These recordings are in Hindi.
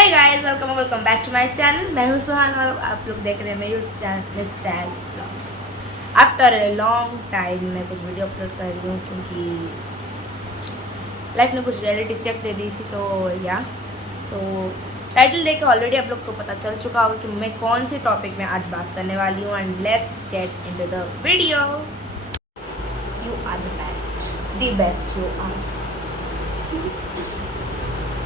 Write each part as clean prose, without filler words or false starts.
Hey guys, welcome back to my channel. मैं हूं सुहान और आप लोग देख रहे हैं मेरे YouTube channel mister blogs. After a long time मैं कुछ वीडियो अपलोड कर रही हूँ क्योंकि लाइफ ने कुछ रियलिटी चेक दे दी थी। तो या सो टाइटल देख के ऑलरेडी आप लोग को पता चल चुका होगा कि मैं कौन से टॉपिक में आज बात करने वाली हूँ। And let's get into the video. You are the best you are.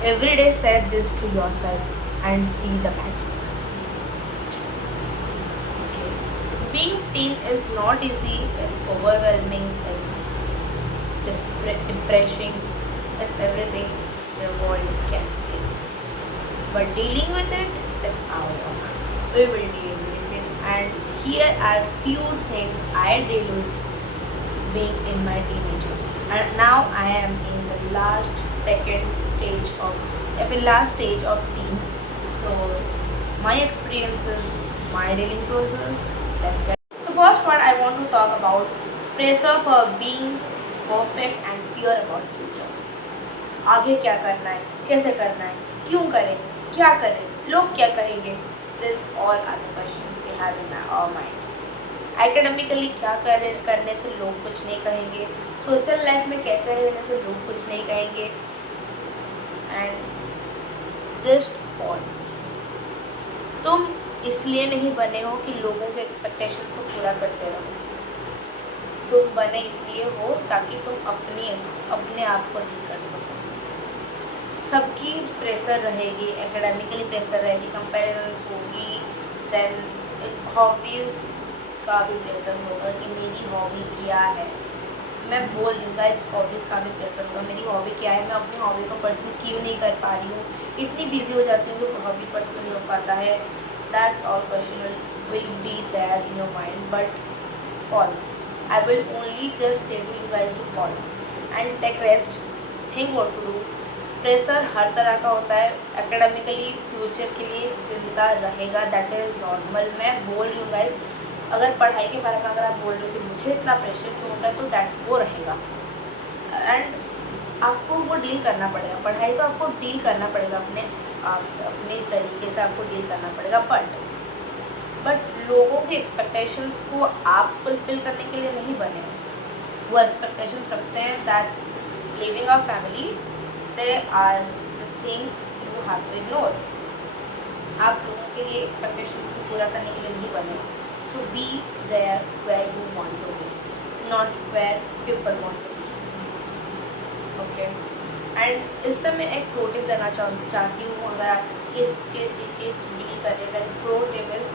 Every day say this to yourself and see the magic. Okay. Being teen is not easy, it's overwhelming, it's depressing, it's everything the world can see. But dealing with it is our work. We will deal with it. And here are few things I deal with being in my teenager. And now I am in the last stage of teen. So my experiences, my dealing process. Let's get. So first part I want to talk about pressure for being perfect and fear about future. आगे क्या करना है, कैसे करना है, क्यों करें, क्या करें, लोग क्या कहेंगे. This all are the questions we have in our mind. Academically क्या करने से लोग कुछ नहीं कहेंगे, सोशल लाइफ में कैसे रहने से लोग कुछ नहीं कहेंगे. And just pause. तुम इसलिए नहीं बने हो कि लोगों के एक्सपेक्टेशंस को पूरा करते रहो. तुम बने इसलिए हो ताकि तुम अपने आप को ठीक कर सको. सबकी प्रेशर रहेगी, एकेडमिकली प्रेशर रहेगी, कंपैरिजन होगी, देन हॉबीज़ का भी प्रेशर होगा कि मेरी हॉबी क्या है. मैं बोल रही हूँ गाइस, हॉबीज़ का भी प्रेशर होगा. मेरी हॉबी क्या है, मैं अपनी हॉबी को परस्यू क्यों नहीं कर पा रही हूँ, इतनी बिजी हो जाती हूँ कि हॉबी परस्यू नहीं हो पाता है. That's all question will be there in your mind. But pause. I will only just say to you guys to pause and take rest, think what to do. Pressure हर तरह का होता है. एकेडमिकली फ्यूचर के लिए चिंता रहेगा, दैट इज़ नॉर्मल. मैं बोल रही हूँ गाइस, अगर पढ़ाई के बारे में अगर आप बोल रहे हो कि मुझे इतना प्रेशर क्यों होता है, तो दैट वो रहेगा. एंड आपको वो डील करना पड़ेगा. पढ़ाई तो आपको डील करना पड़ेगा अपने आप से, अपने तरीके से आपको डील करना पड़ेगा. बट लोगों के एक्सपेक्टेशंस को आप फुलफिल करने के लिए नहीं बने हो. वो एक्सपेक्टेशंस रखते हैं, that's living a family. They are the things you have to ignore. आप लोगों के लिए एक्सपेक्टेशंस को पूरा करने के लिए नहीं बने हो. So be there where you want to be, not where people want to be. Okay. And इस समय एक प्रो टिप देना चाहती हूँ. अगर आप इस चीज़ डील कर रहे हैं, pro tip is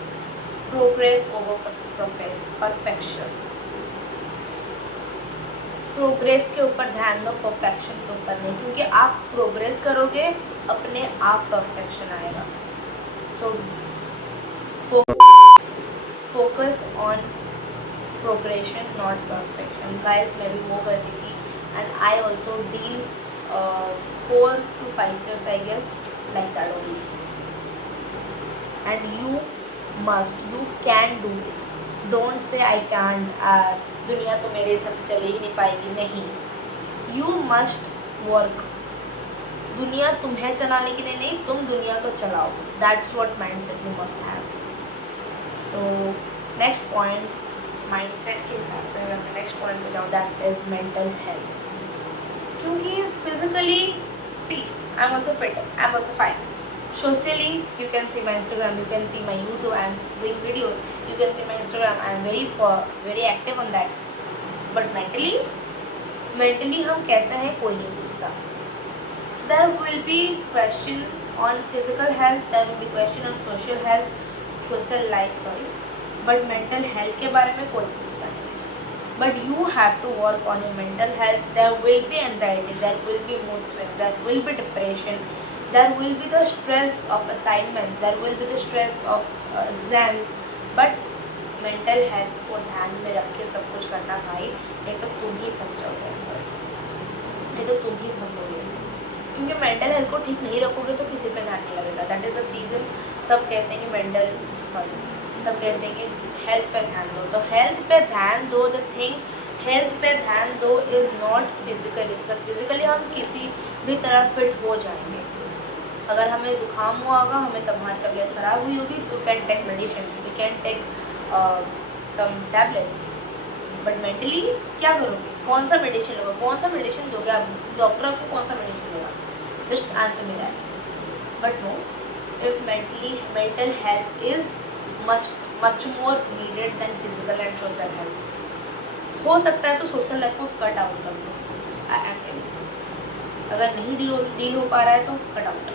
progress over perfection. Progress के ऊपर ध्यान दो, परफेक्शन के ऊपर नहीं. क्योंकि आप प्रोग्रेस करोगे, अपने आप परफेक्शन आएगा. So focus on progression not perfection. Guys, मैं भी वो करती थी and I also deal 4 to 5 years I guess like that only. And you can do it. Don't say I can't. दुनिया तो मेरे हिसाब से चल ही नहीं पाएगी. नहीं, you must work. दुनिया तुम्हें चलाने के लिए नहीं, तुम दुनिया को चलाओ. That's what mindset you must have. So next point, mindset के हिसाब से अगर मैं नेक्स्ट पॉइंट पे जाऊँ, दैट इज़ मेंटल हेल्थ. क्योंकि physically see I am also fit, I am also fine. Socially you can see my Instagram, you can see my YouTube, I am doing videos, you can see my Instagram, I am very active on that. But mentally हम कैसे हैं कोई नहीं पूछता. There will be question on physical health, there will be question on social life, but mental health के बारे में कोई पूछता नहीं. But you have to work on your mental health. There will be anxiety, there will be mood swing, there will be depression, there will be the stress of assignment, there will be the stress of exams. But mental health को ध्यान में रख के सब कुछ करना भाई, नहीं तो तुम ही फंस जाओगे. नहीं तो तुम ही फंसोगे. क्योंकि मेंटल हेल्थ को ठीक नहीं रखोगे तो किसी पे ध्यान नहीं लगेगा. दैट इज़ द रीज़न सब कहते हैं कि सब कहते हैं कि हेल्थ पे ध्यान दो. तो हेल्थ पे ध्यान दो. द थिंग हेल्थ पे ध्यान दो is not physically, because physically हम किसी भी तरह फिट हो जाएंगे. अगर हमें ज़ुकाम हुआ होगा, हमें तब हमारी तबीयत ख़राब हुई होगी, तो can take medicine, we can take some tablets. But mentally क्या करोगे? कौन सा मेडिसिन लोगे? कौन सा मेडिसिन दोगे आप? डॉक्टर आपको कौन सा मेडिसिन देगा? Just answer me that. But no, if mental health is much more needed than physical and social health. हो सकता है तो सोशल लाइफ को कट आउट कर दो, आई एम टेलिंग। अगर नहीं डील हो पा रहा है तो कट आउट,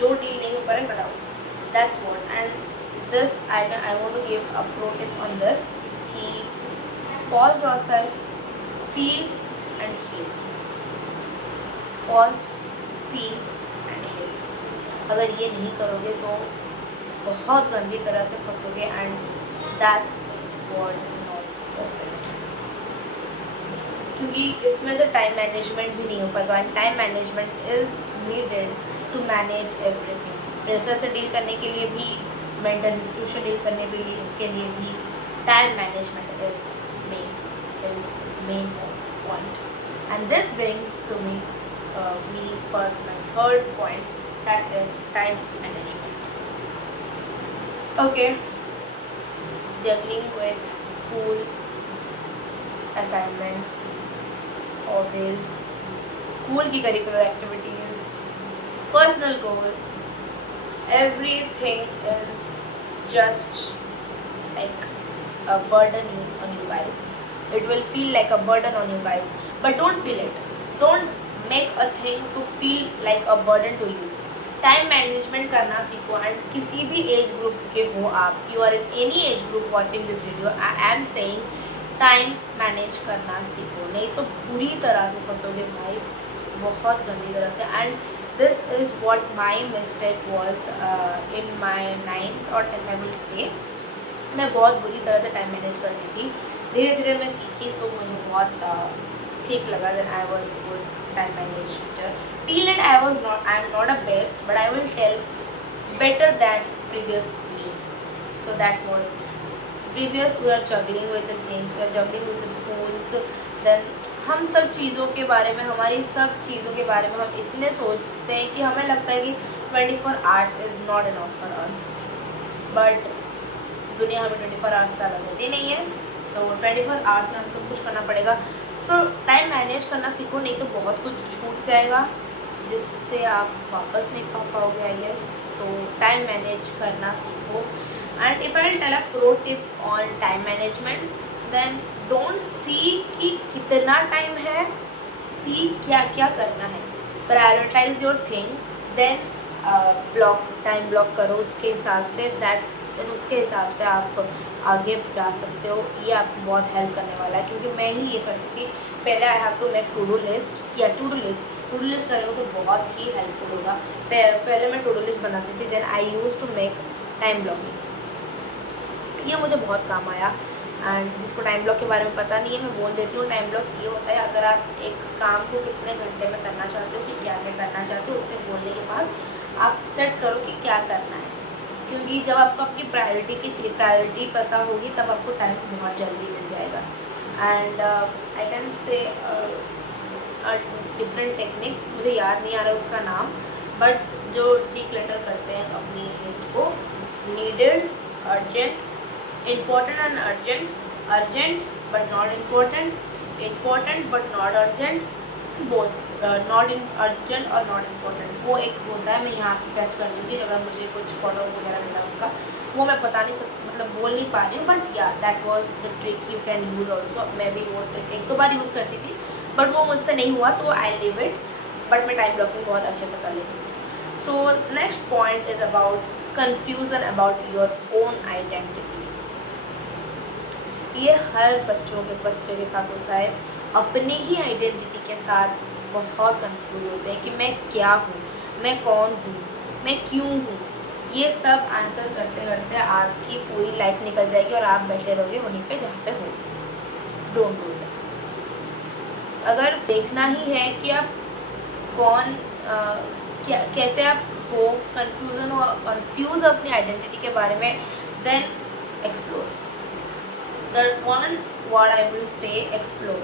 जो डील नहीं हो पा रहा है cut out, that's what. And this I want to give a pro tip on this कि pause yourself, feel and heal. Pause, feel and heal. अगर ये नहीं करोगे तो बहुत गंदी तरह से फंसोगे, and that's what not perfect. क्योंकि इसमें से टाइम मैनेजमेंट भी नहीं हो पाएगा, and time management is needed to manage everything. Pressure से डील करने के लिए भी, मेंटल इश्यू से डील करने के लिए भी time management is main point. And this brings to me for my third point, that is time management. Okay, juggling with school assignments, hobbies, school की curricular activities, personal goals, everything is just like a burden on you guys. It will feel like a burden on you guys, but don't feel it. Don't make a thing to feel like a burden to you. Time management करना सीखो, एंड किसी भी एज ग्रुप के हो आप, you are in any age group watching this video, I am saying time manage करना सीखो, नहीं तो पूरी तरह से फंसोगे भाई, बहुत गंदी तरह से। And this is what my mistake was in my 9th और 10th, आई विल से। मैं बहुत बुरी तरह से टाइम मैनेज करती थी, धीरे धीरे मैं सीखी, सो मुझे बहुत ठीक लगा। Then I was good time manager. Till and I am not a best, but I will tell better than previous me. So that was previous. We are juggling with the things, we are juggling with the schools. Then हम सब चीज़ों के बारे में, हमारी सब चीज़ों के बारे में हम इतने सोचते हैं कि हमें लगता है कि 24 hours is not enough for us. But दुनिया हमें 24 hours का देती नहीं है, so 24 hours में हम सब कुछ करना पड़ेगा। तो टाइम मैनेज करना सीखो, नहीं तो बहुत कुछ छूट जाएगा जिससे आप वापस नहीं पा पाओगे, आई गेस। तो टाइम मैनेज करना सीखो। And if I tell a pro tip on time management, then don't see कि कितना टाइम है, सी क्या क्या करना है। Prioritize your thing, then time block करो उसके हिसाब से, उसके हिसाब से आप आगे जा सकते हो। ये आपको बहुत हेल्प करने वाला है, क्योंकि मैं ही ये करती थी पहले। I have to make to do list या टू डू लिस्ट करेंगे तो बहुत ही हेल्पफुल होगा। पहले मैं टू डू लिस्ट बनाती थी, then I use to make time blocking. ये मुझे बहुत काम आया। एंड जिसको टाइम ब्लॉक के बारे में पता नहीं है, मैं बोल देती हूँ। टाइम ब्लॉक ये होता है, अगर आप एक काम को कितने घंटे में करना चाहते हो, कि क्या क्या करना चाहते हो, उससे बोलने के बाद आप सेट करो कि क्या करना है। क्योंकि जब आपको आपकी प्रायोरिटी पता होगी, तब आपको टाइम बहुत जल्दी मिल जाएगा। एंड आई कैन से डिफरेंट टेक्निक, मुझे याद नहीं आ रहा उसका नाम, बट जो डिक्लटर करते हैं अपनी लिस्ट को, needed, urgent, important and urgent, urgent but not important, important but not urgent, both not urgent और नॉट इम्पोर्टेंट। वो एक होता है, मैं यहाँ पे पेस्ट कर दूँगी अगर मुझे कुछ फोटो वगैरह मिला उसका, वो मैं बता नहीं सकती, मतलब बोल नहीं पा रही हूँ। बट या that was the trick you can use also. मैं भी वो ट्रिक 1-2 बार यूज़ करती थी, बट वो मुझसे नहीं हुआ, तो आई लिव इट। बट मैं टाइम ब्लॉकिंग बहुत अच्छे से कर लेती थी। सो next point is about confusion about your own identity. ये हर बच्चे के साथ होता है, अपनी ही आइडेंटिटी के साथ बहुत कंफ्यूज होते हैं कि मैं क्या हूँ, मैं कौन हूँ, मैं क्यों हूँ। ये सब आंसर करते करते आपकी पूरी लाइफ निकल जाएगी और आप बैठे रहोगे वहीं पे जहाँ पे हो। Don't do it. अगर देखना ही है कि आप कौन कैसे आप हो, कंफ्यूज अपनी आइडेंटिटी के बारे में, then explore. The one word I will say, explore.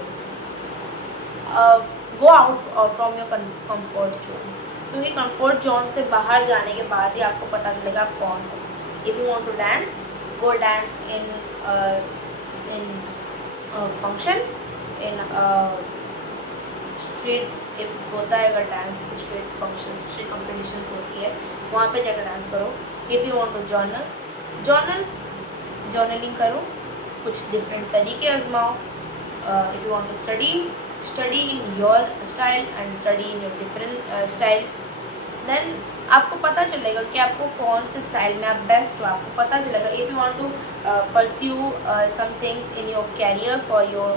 Go out from your comfort zone. क्योंकि कंफर्ट जोन से बाहर जाने के बाद ही आपको पता चलेगा आप कौन हो. If you want to dance, go dance in function, in street. If होता है अगर dance street function, street competition होती है, वहाँ पे जाकर डांस करो. If you want to journaling करो, कुछ डिफरेंट तरीके आजमाओ. If you want to study in your style and study in your different style, then आपको पता चलेगा कि आपको कौन से स्टाइल में आप बेस्ट हो. आपको पता चलेगा. If you want to pursue some things in your career for your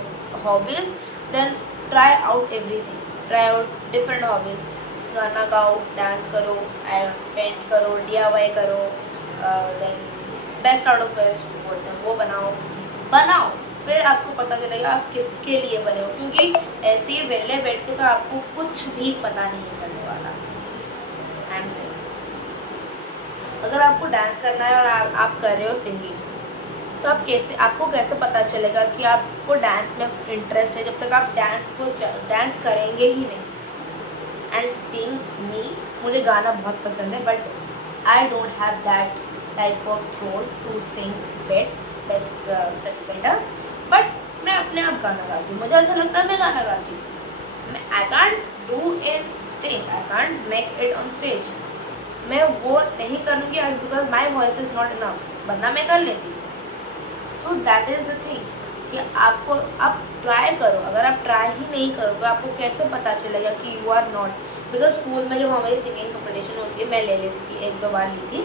hobbies, then try out everything. Try out different hobbies. गाना गाओ, डांस करो, पेंट करो, DIY करो. Then best out of waste बोलते हैं, वो बनाओ. फिर आपको पता चलेगा आप किसके लिए बने हो. क्योंकि ऐसे ही वेले बैठ के तो आपको कुछ भी पता नहीं चलने वाला. से अगर आपको डांस करना है और आप कर रहे हो सिंगिंग, तो आपको कैसे पता चलेगा कि आपको डांस में इंटरेस्ट है, जब तक आप डांस करेंगे ही नहीं. एंड बीइंग मी, मुझे गाना बहुत पसंद है, but I don't have that type of throat to sing better. But मैं अपने आप गाना गाती हूँ, मुझे अच्छा लगता है, मैं गाना गाती हूँ. I can't do in stage, I can't make it on stage. मैं वो नहीं करूँगी आज because my voice is not enough, वरना मैं कर लेती. So that is the thing कि आप ट्राई करो. अगर आप ट्राई ही नहीं करोगे, आपको कैसे पता चलेगा कि you are not. Because school में जब हमारी सिंगिंग कॉम्पिटिशन होती है, मैं ले लेती थी, 1-2 बार ली थी.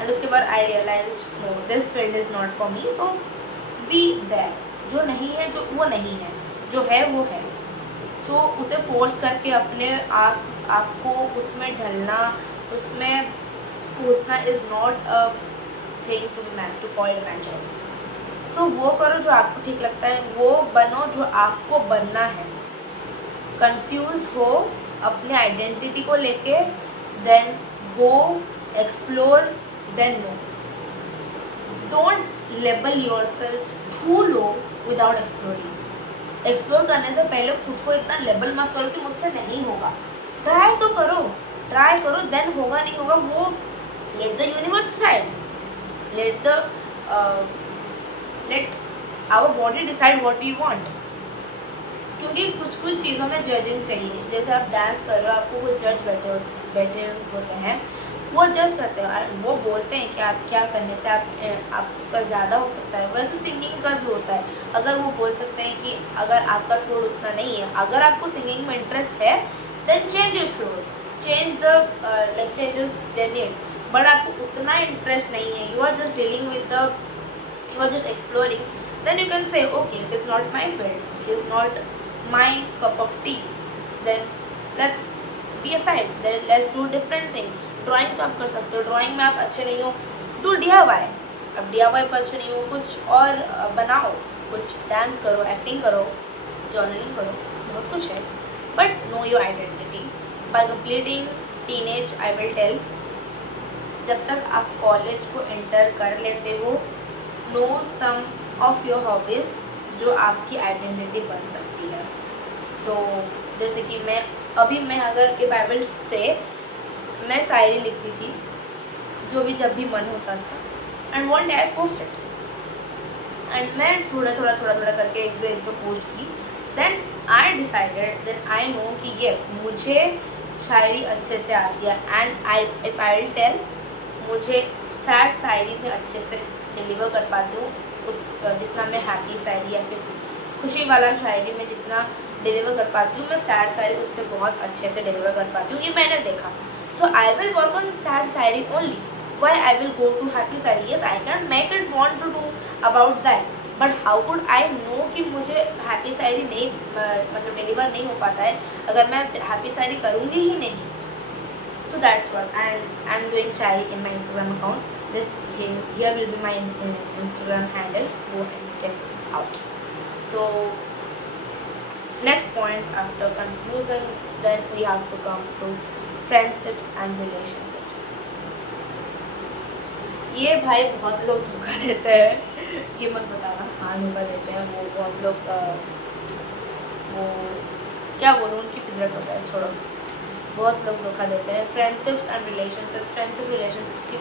एंड उसके बाद I realise no, this field is not for me. So be there. जो नहीं है, जो वो नहीं है, जो है वो है. सो उसे फोर्स करके अपने आपको उसमें ढलना, उसमें घुसना is not a thing to call manager. So वो करो जो आपको ठीक लगता है, वो बनो जो आपको बनना है. कंफ्यूज हो अपने आइडेंटिटी को लेके, then go explore, then no. Don't label yourself to low without exploring. Explore करने से पहले खुद को इतना लेबल मत करो कि मुझसे नहीं होगा. ट्राई तो करो, देन होगा नहीं होगा वो let the universe decide. Let our body decide what you want. क्योंकि कुछ चीज़ों में जजिंग चाहिए. जैसे आप डांस कर रहे हो, आपको कुछ जज बैठे होते हैं, वो जज करते हैं, वो बोलते हैं कि आप क्या करने से आपका ज़्यादा हो सकता है. वैसे सिंगिंग का भी होता है. अगर वो बोल सकते हैं कि अगर आपका थ्रोट उतना नहीं है, अगर आपको सिंगिंग में इंटरेस्ट है, then change your throat, change the changes they need. But आपको उतना इंटरेस्ट नहीं है, you are just dealing with you are just exploring, then you can say okay, it is not my field, it is not my cup of tea. Then let's be aside, then let's do different thing. Drawing तो आप कर सकते हो, ड्राइंग में आप अच्छे नहीं हो, डू DIY. अब DIY पर अच्छे नहीं हो, कुछ और बनाओ, कुछ डांस करो, एक्टिंग करो, जर्नलिंग करो, बहुत कुछ है. But know your identity. By completing teenage, I will tell, जब तक आप कॉलेज को एंटर कर लेते हो, know some of your hobbies जो आपकी आइडेंटिटी बन सकती है. तो जैसे कि मैं अगर इफ़ आई विल से, मैं शायरी लिखती थी जब भी मन होता था. And one day I posted, and मैं थोड़ा करके एक दो पोस्ट की. Then I decided, then I know कि येस, मुझे शायरी अच्छे से आती है. And if I will tell, मुझे सैड शायरी में अच्छे से डिलीवर कर पाती हूँ जितना मैं हैप्पी शायरी या फिर खुशी वाला शायरी में जितना डिलीवर कर पाती हूँ, मैं सैड शायरी उससे बहुत अच्छे से डिलीवर कर पाती हूँ. ये मैंने देखा. So I will work on sad Shayari only. Why I will go to happy Shayari? Yes, I can make it want to do about that. But how could I know कि मुझे happy शायरी नहीं मतलब डिलीवर नहीं हो पाता है अगर मैं happy शायरी करूँगी ही नहीं. So that's what. And I'm doing Shayari in my Instagram account. This here will be my Instagram handle. Go and check out. So next point after confusion, then we have to come to friendships and relationships. ये भाई बहुत लोग धोखा देते हैं, ये मत बताना. हाँ, धोखा देते हैं वो बहुत लोग. वो क्या बोलूँ, उनकी फितरत होता है, छोड़ो. बहुत लोग धोखा देते हैं। फ्रेंडशिप्स एंड रिलेशनशिप्स की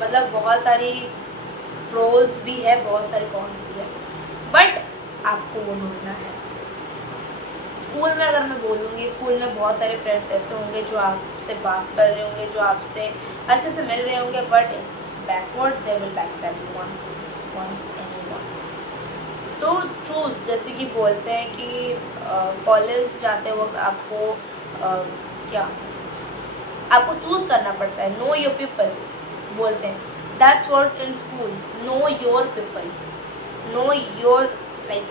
मतलब बहुत सारी प्रोज भी है, बहुत सारे कॉन्स भी है, बट आपको वो ढूंढना है। स्कूल में अगर मैं बोलूँगी, स्कूल में बहुत सारे फ्रेंड्स ऐसे होंगे जो आपसे बात कर रहे होंगे, जो आपसे अच्छे से मिल रहे होंगे, but backward they will backstab you once anyone. तो चूज़, जैसे कि बोलते हैं कि कॉलेज जाते वक्त आपको क्या आपको चूज़ करना पड़ता है। नो योर पीपल बोलते हैं, that's what in school, know your people, know your like,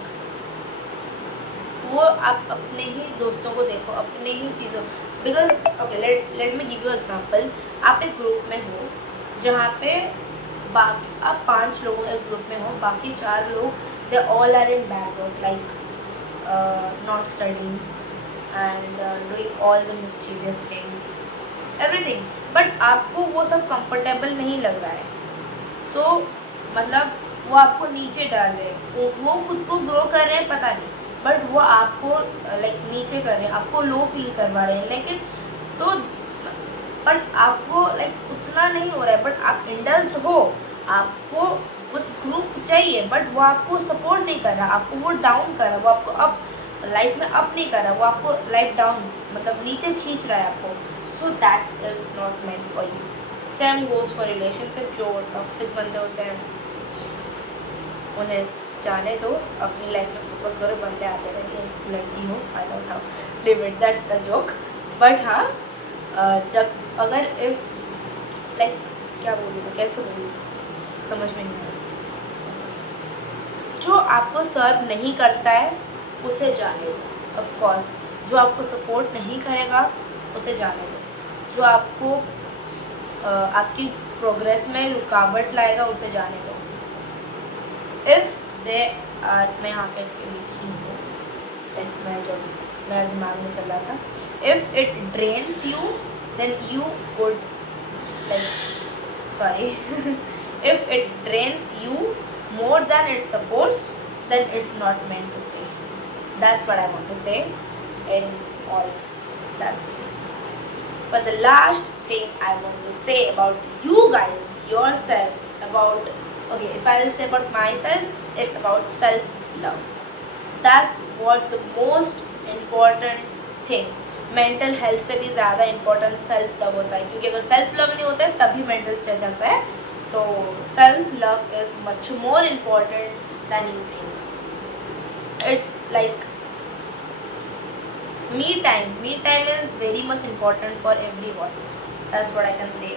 वो आप अपने ही दोस्तों को देखो, अपने ही चीज़ों, because okay let me give you example. आप एक ग्रुप में हो जहाँ पे बाकी आप 5 लोगों एक ग्रुप में हो, बाकी 4 लोग they all are in bad work, like not studying and doing all the mischievous things everything, but आपको वो सब कंफर्टेबल नहीं लग रहा है। सो मतलब वो आपको नीचे डाल रहे हैं, वो खुद को ग्रो कर रहे हैं पता नहीं, बट वो आपको लाइक नीचे कर रहे हैं, आपको लो फील करवा रहे हैं। लेकिन तो बट आपको लाइक उतना नहीं हो रहा है, बट आप इंडल्स हो, आपको उस ग्रुप चाहिए, बट वो आपको सपोर्ट नहीं कर रहा, आपको वो डाउन कर रहा है, वो आपको अप लाइफ में अप नहीं कर रहा, वो आपको लाइफ डाउन मतलब नीचे खींच रहा है आपको। So that is not meant for you. Same goes for relationship. जो टॉक्सिक बंदे होते हैं उन्हें जाने दो, अपनी लाइफ में फोकस करो, बंदे आते रहेंगे, लड़की हो फ़ायदा उठाओ, live it, that's a joke. But हाँ, जब अगर इफ़ लाइक क्या बोलूँ मैं, कैसे बोलूँ, समझ में नहीं आ रहा। जो आपको सर्व नहीं करता है उसे जाने दो, ऑफ कोर्स। जो आपको सपोर्ट नहीं करेगा उसे जाने दो। जो आपको आपकी प्रोग्रेस में रुकावट लाएगा उसे जाने दो। इफ़ दे आर, मैं यहाँ पे लिखी हूँ, मैं जब मेरा दिमाग में चल रहा था, if it drains you then you would like sorry if it drains you more than it supports, then it's not meant to stay. That's what I want to say in all that. But the last thing I want to say about you guys, yourself, about, okay, if I will say about myself, it's about self-love. That's what the most important thing. Mental health से भी ज़्यादा इम्पोर्टेंट सेल्फ लव होता है, क्योंकि अगर सेल्फ लव नहीं होता है तभी मेंटल स्ट्रेस आता है। So self-love is much more important than you think. It's like me time. Me time is very much important for everyone. That's what I can say.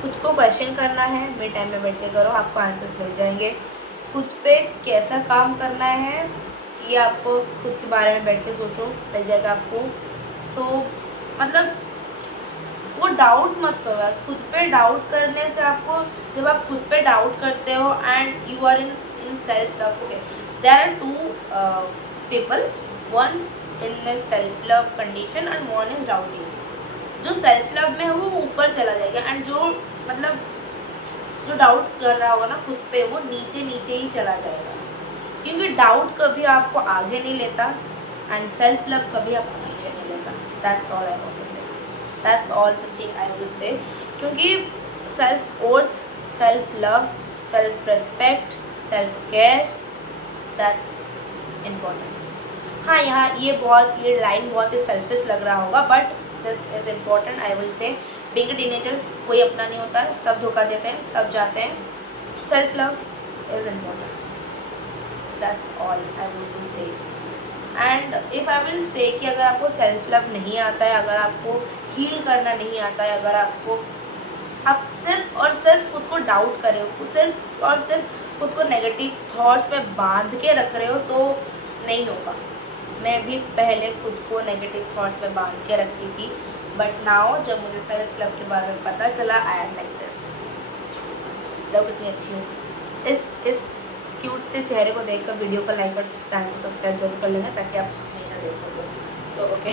खुद को क्वेश्चन करना है, मी टाइम में बैठ के करो, आपको आंसर्स मिल जाएंगे। खुद पे कैसा काम करना है ये आपको खुद के बारे में बैठ के सोचो, मिल जाएगा आपको। सो मतलब वो डाउट मत करो यार, खुद पे डाउट करने से आपको, जब आप खुद पे डाउट करते हो and you are in self love, okay, there are 2 people, one in self love condition and one is doubting. जो सेल्फ लव में है वो ऊपर चला जाएगा, एंड जो मतलब जो डाउट कर रहा होगा ना खुद पे, वो नीचे नीचे ही चला जाएगा, क्योंकि डाउट कभी आपको आगे नहीं लेता एंड सेल्फ लव कभी आपको नीचे नहीं लेता। That's all I want to say, that's all the thing I will say. क्योंकि self worth, self love, self respect, self care, that's important. हाँ, यहाँ ये लाइन बहुत ही सेल्फिश लग रहा होगा, but this is important I will से। बीइंग अ टीनेजर कोई अपना नहीं होता है, सब धोखा देते हैं, सब जाते हैं। Self love is important, that's all I want to say. And if I will say कि अगर आपको सेल्फ लव नहीं आता है, अगर आपको हील करना नहीं आता है, अगर आप सिर्फ और सिर्फ खुद को डाउट कर रहे हो, सिर्फ और सिर्फ खुद को नेगेटिव थॉट्स में बांध के रख रहे हो, तो नहीं होगा। मैं भी पहले खुद को नेगेटिव थॉट्स में बांध के रखती थी, बट नाउ जब मुझे सेल्फ लव के बारे में पता चला, I am like this, love कितनी अच्छी हो। इस क्यूट से चेहरे को देखकर वीडियो को लाइक और चैनल को सब्सक्राइब जरूर कर लेना, ताकि आप हमेशा देख सको। सो ओके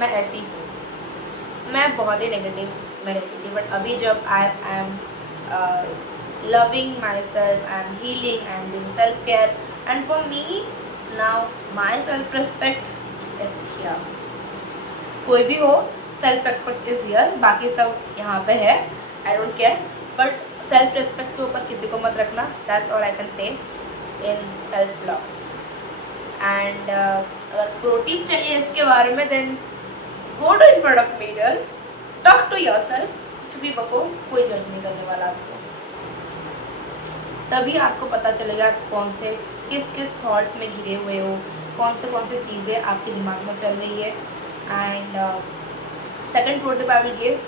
मैं ऐसी हूँ, मैं बहुत ही नेगेटिव में रहती थी, बट अभी जब I am loving myself, I am healing, I am doing self-care, and for me now my self-respect is here. कोई भी हो, सेल्फ रेस्पेक्ट इज़ हियर, बाकी सब यहाँ पे है, I don't care, but self respect के ऊपर किसी को मत रखना, that's all I can say in self love. And अगर प्रोटीन चाहिए इसके बारे में, then go to in front of mirror, talk to yourself, कुछ भी बको, कोई जज नहीं करने वाला आपको। तभी आपको पता चलेगा कौन से किस किस थॉट्स में घिरे हुए हो, कौन से चीज़ें आपके दिमाग में चल रही है। And second pro tip I will give,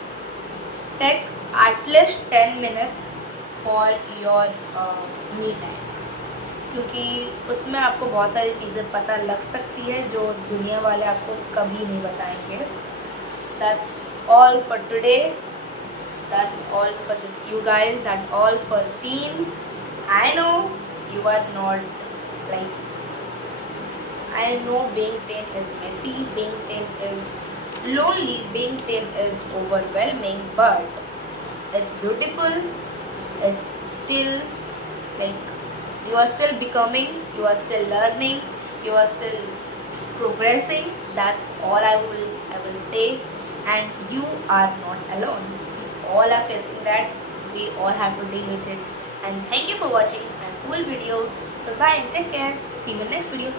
take at least 10 minutes for your me time, क्योंकि उसमें आपको बहुत सारी चीज़ें पता लग सकती है जो दुनिया वाले आपको कभी नहीं बताएंगे। That's all for today, that's all for you guys, that's all for teens. I know you are not like, I know being teen is messy, being teen is lonely, being teen is overwhelming, but it's beautiful. It's still like you are still becoming, you are still learning, you are still progressing. That's all I will say, and you are not alone. We all are facing that. We all have to deal with it. And thank you for watching my full video. Bye bye and take care. See you in the next video.